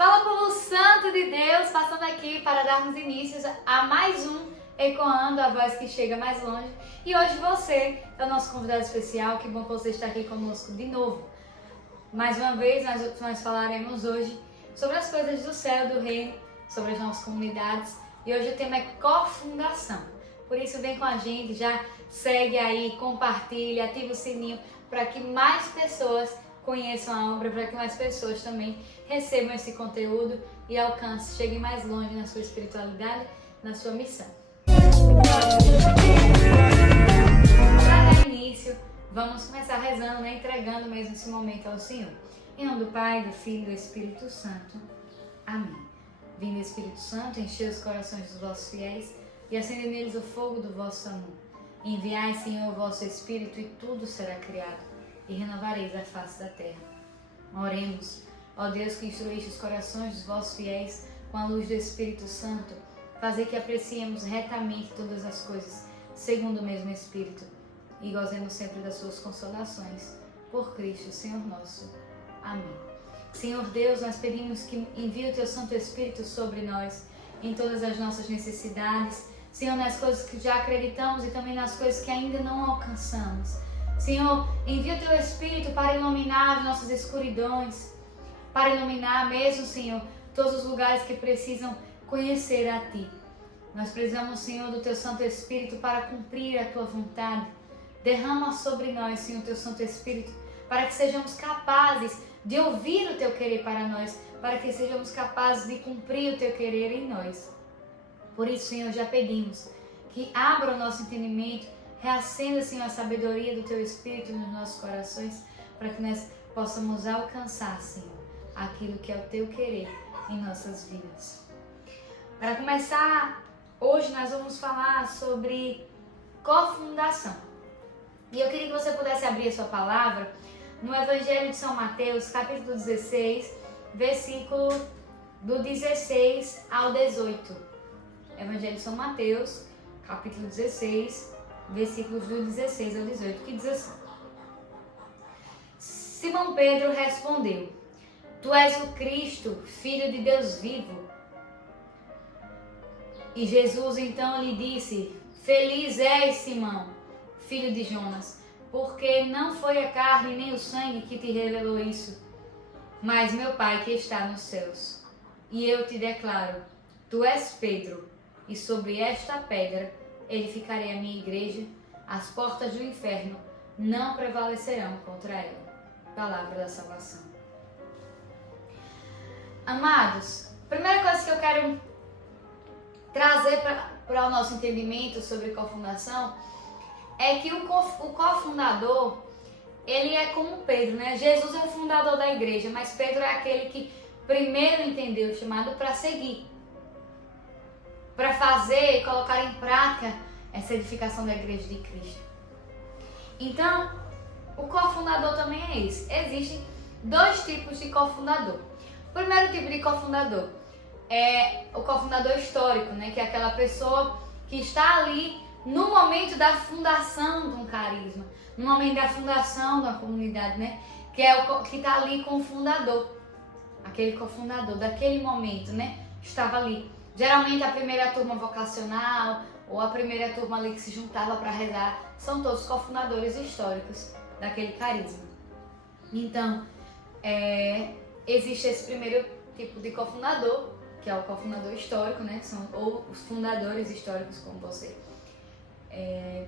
Fala, povo santo de Deus, passando aqui para darmos início a mais um Ecoando a Voz que Chega Mais Longe. E hoje você é o nosso convidado especial, que bom que você está aqui conosco de novo. Mais uma vez, nós falaremos hoje sobre as coisas do céu, do reino, sobre as nossas comunidades. E hoje o tema é cofundação. Por isso vem com a gente, já segue aí, compartilha, ativa o sininho para que mais pessoas conheçam a obra, para que mais pessoas também recebam esse conteúdo e alcancem, cheguem mais longe na sua espiritualidade, na sua missão. Para dar início, vamos começar rezando, né? Entregando mesmo esse momento ao Senhor. Em nome do Pai, do Filho e do Espírito Santo. Amém. Vindo Espírito Santo, enchei os corações dos vossos fiéis e acende neles o fogo do vosso amor. Enviai, Senhor, o vosso Espírito e tudo será criado e renovareis a face da terra. Oremos, ó Deus, que instruíste os corações dos vossos fiéis com a luz do Espírito Santo, fazer que apreciemos retamente todas as coisas, segundo o mesmo Espírito, e gozemos sempre das suas consolações. Por Cristo, Senhor nosso. Amém. Senhor Deus, nós pedimos que envie o Teu Santo Espírito sobre nós, em todas as nossas necessidades, Senhor, nas coisas que já acreditamos e também nas coisas que ainda não alcançamos. Senhor, envia o Teu Espírito para iluminar as nossas escuridões, para iluminar mesmo, Senhor, todos os lugares que precisam conhecer a Ti. Nós precisamos, Senhor, do Teu Santo Espírito para cumprir a Tua vontade. Derrama sobre nós, Senhor, o Teu Santo Espírito, para que sejamos capazes de ouvir o Teu querer para nós, para que sejamos capazes de cumprir o Teu querer em nós. Por isso, Senhor, já pedimos que abra o nosso entendimento, reacenda, Senhor, a sabedoria do Teu Espírito nos nossos corações, para que nós possamos alcançar, Senhor, aquilo que é o Teu querer em nossas vidas. Para começar, hoje nós vamos falar sobre cofundação. E eu queria que você pudesse abrir a sua palavra no Evangelho de São Mateus, capítulo 16, versículo do 16 ao 18. Evangelho de São Mateus, capítulo 16, versículos do 16 ao 18, que diz assim: Simão Pedro respondeu: Tu és o Cristo, Filho de Deus vivo. E Jesus então lhe disse: Feliz és, Simão, filho de Jonas, porque não foi a carne nem o sangue que te revelou isso, mas meu Pai que está nos céus. E eu te declaro: Tu és Pedro, e sobre esta pedra edificarei a minha igreja, as portas do inferno não prevalecerão contra ela. Palavra da salvação. Amados, a primeira coisa que eu quero trazer para o nosso entendimento sobre cofundação é que o cofundador, ele é como Pedro, né? Jesus é o fundador da igreja, mas Pedro é aquele que primeiro entendeu o chamado para seguir, para fazer e colocar em prática essa edificação da igreja de Cristo. Então, o cofundador também é esse. Existem dois tipos de cofundador. O primeiro tipo de cofundador é o cofundador histórico, né? Que é aquela pessoa que está ali no momento da fundação de um carisma, no momento da fundação de uma comunidade, né? Que é o que está ali com o fundador, aquele cofundador daquele momento, né? Estava ali. Geralmente a primeira turma vocacional ou a primeira turma ali que se juntava para rezar são todos cofundadores históricos daquele carisma. Então, existe esse primeiro tipo de cofundador, que é o cofundador histórico, né? Ou os fundadores históricos, como você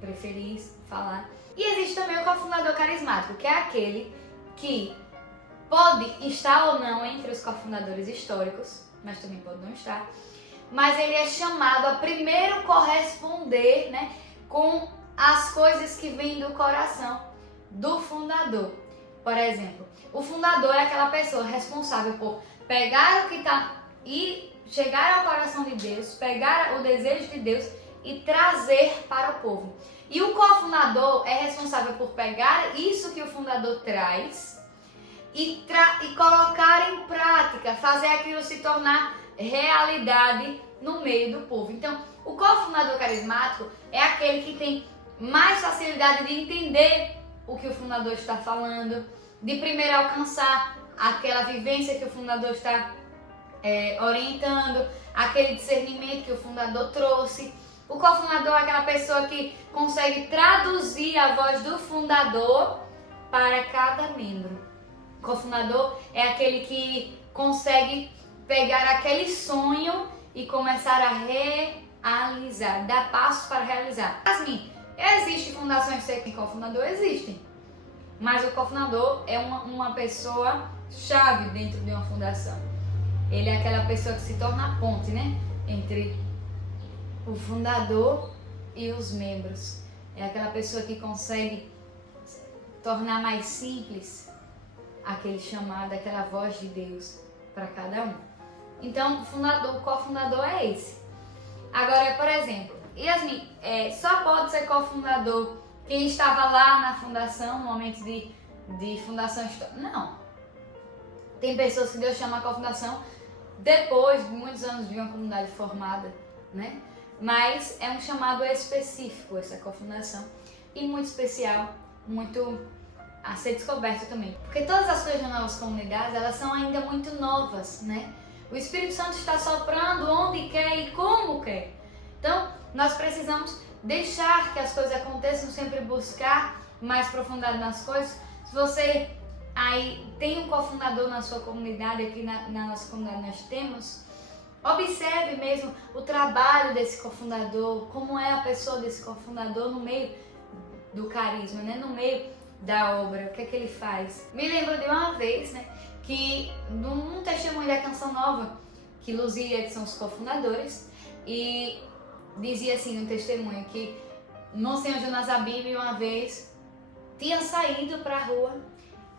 preferir falar. E existe também o cofundador carismático, que é aquele que pode estar ou não entre os cofundadores históricos, mas também pode não estar, mas ele é chamado a primeiro corresponder, né, com as coisas que vêm do coração do fundador. Por exemplo, o fundador é aquela pessoa responsável por pegar o que está e chegar ao coração de Deus, pegar o desejo de Deus e trazer para o povo. E o cofundador é responsável por pegar isso que o fundador traz e colocar em prática, fazer aquilo se tornar realidade no meio do povo. Então, o cofundador carismático é aquele que tem mais facilidade de entender o que o fundador está falando, de primeiro alcançar aquela vivência que o fundador está orientando, aquele discernimento que o fundador trouxe. O cofundador é aquela pessoa que consegue traduzir a voz do fundador para cada membro. O cofundador é aquele que consegue pegar aquele sonho e começar a realizar, dar passos para realizar. Assim, existe fundações sem cofundador? Existem. Mas o cofundador é uma pessoa chave dentro de uma fundação. Ele é aquela pessoa que se torna a ponte, né? Entre o fundador e os membros. É aquela pessoa que consegue tornar mais simples aquele chamado, aquela voz de Deus para cada um. Então, o cofundador é esse. Agora, por exemplo, Yasmin, só pode ser cofundador quem estava lá na fundação, no momento de fundação histórica? Não. Tem pessoas que Deus chama a cofundação depois de muitos anos de uma comunidade formada, né? Mas é um chamado específico essa cofundação e muito especial, muito a ser descoberto também. Porque todas as coisas das novas comunidades, elas são ainda muito novas, né? O Espírito Santo está soprando onde quer e como quer. Então, nós precisamos deixar que as coisas aconteçam, sempre buscar mais profundidade nas coisas. Se você aí tem um cofundador na sua comunidade, aqui na nossa comunidade nós temos, observe mesmo o trabalho desse cofundador, como é a pessoa desse cofundador no meio do carisma, né? No meio da obra, o que é que ele faz. Me lembro de uma vez, né, que num testemunho da Canção Nova, que Luzia e Edson são os cofundadores, e dizia assim no testemunho que Monsenhor Jonas Abib uma vez tinha saído para a rua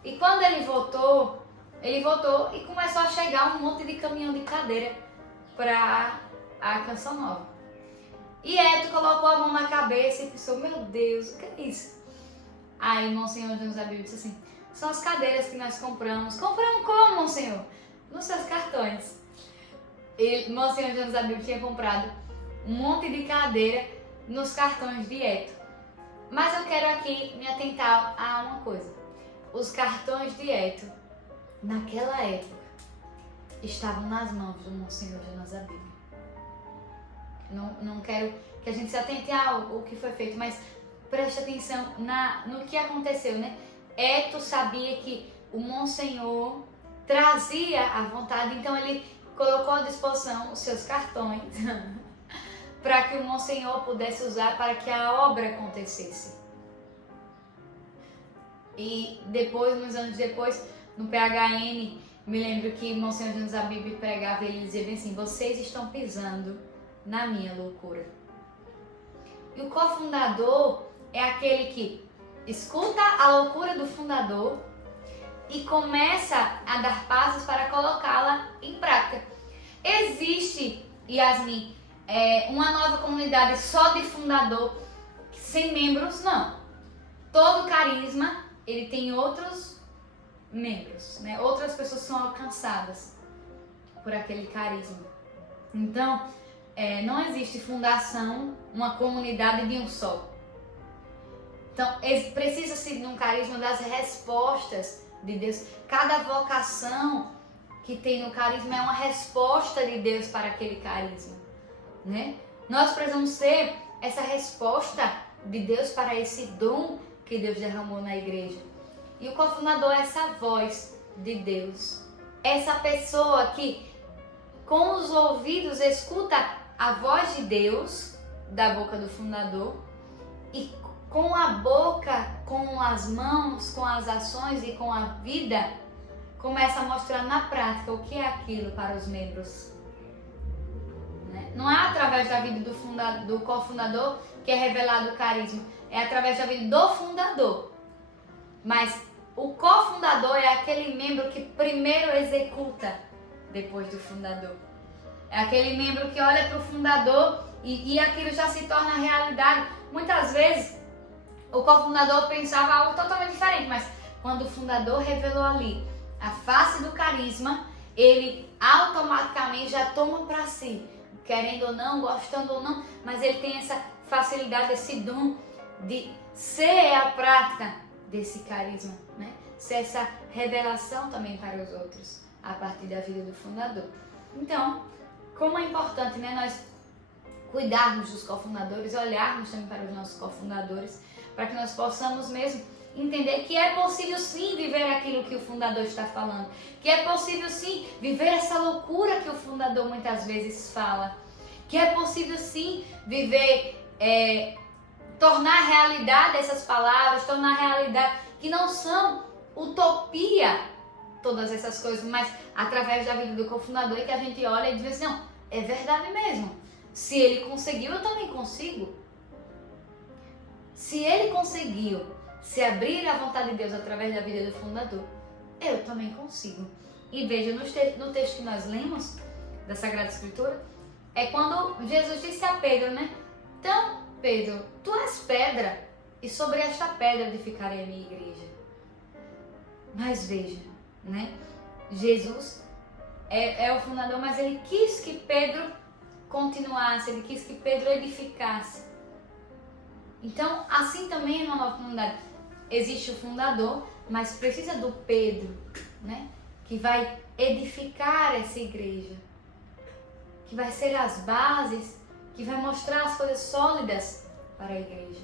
e quando ele voltou e começou a chegar um monte de caminhão de cadeira para a Canção Nova. E Edson colocou a mão na cabeça e pensou, meu Deus, o que é isso? Aí Monsenhor Jonas Abib disse assim, são as cadeiras que nós compramos. Compramos como, Monsenhor? Nos seus cartões. E Monsenhor Jonas Abib tinha comprado um monte de cadeira nos cartões de Eto. Mas eu quero aqui me atentar a uma coisa. Os cartões de Eto, naquela época, estavam nas mãos do Monsenhor Jonas Abib. Não quero que a gente se atente ao que foi feito, mas preste atenção no que aconteceu, né? Eto sabia que o Monsenhor trazia a vontade, então ele colocou à disposição os seus cartões para que o Monsenhor pudesse usar para que a obra acontecesse. E depois, uns anos depois, no PHN, me lembro que Monsenhor Jonas Abib pregava e ele dizia bem assim, vocês estão pisando na minha loucura. E o cofundador é aquele que escuta a loucura do fundador e começa a dar passos para colocá-la em prática. Existe, Yasmin, uma nova comunidade só de fundador, sem membros? Não. Todo carisma, ele tem outros membros, né? Outras pessoas são alcançadas por aquele carisma. Então, não existe fundação, uma comunidade de um só. Então, precisa-se de um carisma das respostas de Deus. Cada vocação que tem no carisma é uma resposta de Deus para aquele carisma, né? Nós precisamos ser essa resposta de Deus para esse dom que Deus derramou na igreja. E o cofundador é essa voz de Deus. Essa pessoa que com os ouvidos escuta a voz de Deus da boca do fundador e com a boca, com as mãos, com as ações e com a vida, começa a mostrar na prática o que é aquilo para os membros. Não é através da vida do cofundador que é revelado o carisma, é através da vida do fundador. Mas o cofundador é aquele membro que primeiro executa depois do fundador. É aquele membro que olha para o fundador e aquilo já se torna realidade. Muitas vezes o cofundador pensava algo totalmente diferente, mas quando o fundador revelou ali a face do carisma, ele automaticamente já toma para si, querendo ou não, gostando ou não, mas ele tem essa facilidade, esse dom de ser a prática desse carisma, né? Ser essa revelação também para os outros, a partir da vida do fundador. Então, como é importante, né, nós cuidarmos dos cofundadores, olharmos também para os nossos cofundadores, para que nós possamos mesmo entender que é possível sim viver aquilo que o fundador está falando, que é possível sim viver essa loucura que o fundador muitas vezes fala, que é possível sim viver, tornar realidade essas palavras, tornar realidade que não são utopia, todas essas coisas, mas através da vida do cofundador é que a gente olha e diz assim, não, é verdade mesmo. Se ele conseguiu, eu também consigo. Se ele conseguiu se abrir à vontade de Deus através da vida do fundador, eu também consigo. E veja, no texto que nós lemos da Sagrada Escritura, é quando Jesus disse a Pedro, né? Então, Pedro, tu és pedra, e sobre esta pedra edificarei a minha igreja. Mas veja, né? Jesus é o fundador, mas ele quis que Pedro continuasse, ele quis que Pedro edificasse. Então, assim também é na nova comunidade. Existe o fundador, mas precisa do Pedro, né? Que vai edificar essa igreja, que vai ser as bases, que vai mostrar as coisas sólidas para a igreja,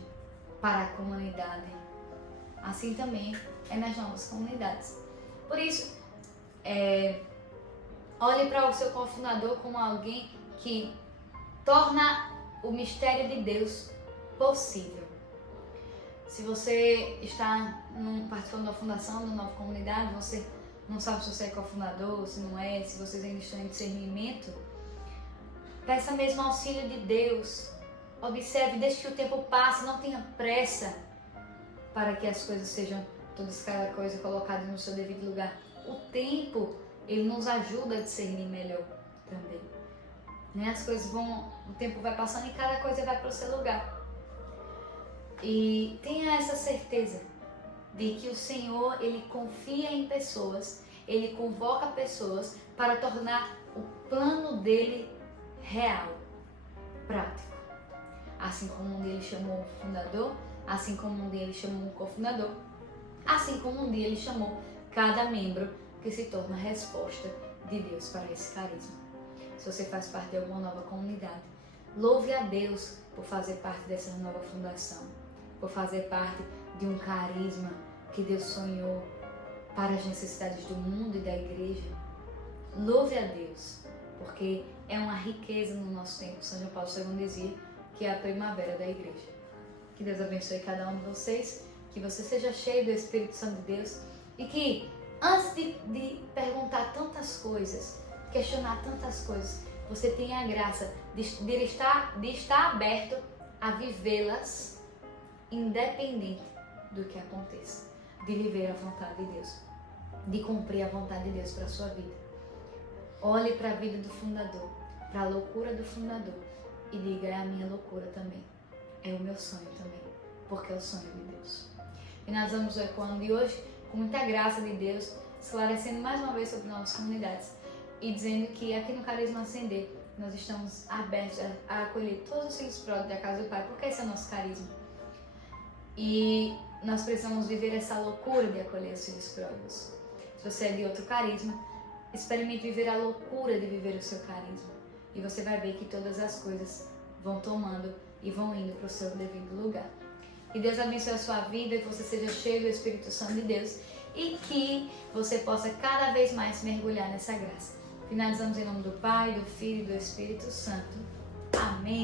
para a comunidade. Assim também é nas novas comunidades. Por isso, olhe para o seu cofundador como alguém que torna o mistério de Deus possível. Se você está participando da fundação, da nova comunidade, você não sabe se você é cofundador, se não é, se vocês ainda estão em discernimento, peça mesmo auxílio de Deus. Observe, deixe que o tempo passe, não tenha pressa para que as coisas sejam, cada coisa colocada no seu devido lugar. O tempo, ele nos ajuda a discernir melhor também. Né? As coisas o tempo vai passando e cada coisa vai para o seu lugar. E tenha essa certeza de que o Senhor, ele confia em pessoas, ele convoca pessoas para tornar o plano dele real, prático. Assim como um dia ele chamou um fundador, assim como um dia ele chamou um cofundador, assim como um dia ele chamou cada membro que se torna a resposta de Deus para esse carisma. Se você faz parte de alguma nova comunidade, louve a Deus por fazer parte dessa nova fundação, por fazer parte de um carisma que Deus sonhou para as necessidades do mundo e da igreja. Louve a Deus, porque é uma riqueza no nosso tempo. São João Paulo II dizia que é a primavera da igreja. Que Deus abençoe cada um de vocês, que você seja cheio do Espírito Santo de Deus e que antes de perguntar tantas coisas, questionar tantas coisas, você tenha a graça de estar aberto a vivê-las independente do que aconteça, de viver a vontade de Deus, de cumprir a vontade de Deus para a sua vida. Olhe para a vida do fundador, para a loucura do fundador e diga, é a minha loucura também, é o meu sonho também, porque é o sonho de Deus. E nós vamos o Ecoando de hoje, com muita graça de Deus, esclarecendo mais uma vez sobre novas comunidades e dizendo que aqui no Carisma Ascender nós estamos abertos a acolher todos os filhos pródigos da casa do Pai, porque esse é o nosso carisma. E nós precisamos viver essa loucura de acolher os filhos pródigos. Se você é de outro carisma, experimente viver a loucura de viver o seu carisma. E você vai ver que todas as coisas vão tomando e vão indo para o seu devido lugar. Que Deus abençoe a sua vida, que você seja cheio do Espírito Santo de Deus e que você possa cada vez mais mergulhar nessa graça. Finalizamos em nome do Pai, do Filho e do Espírito Santo. Amém.